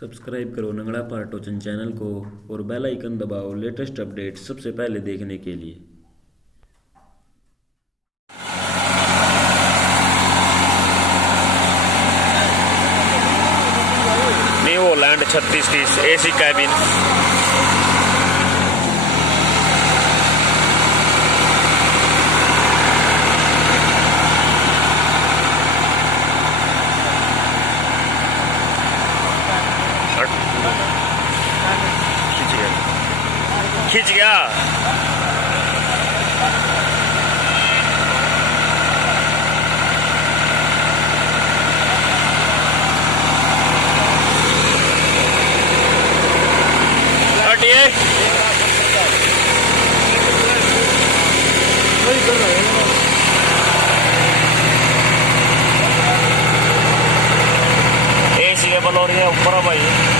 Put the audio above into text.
Subscribe करो नंगड़ा पार्टोचन channel को और बेल आइकन दबाओ लेटेस्ट अपडेट सबसे पहले देखने के लिए। New Holland 3630 AC cabin. खिंच गया। हटिए। एसी के बलोरी है ऊपर भाई।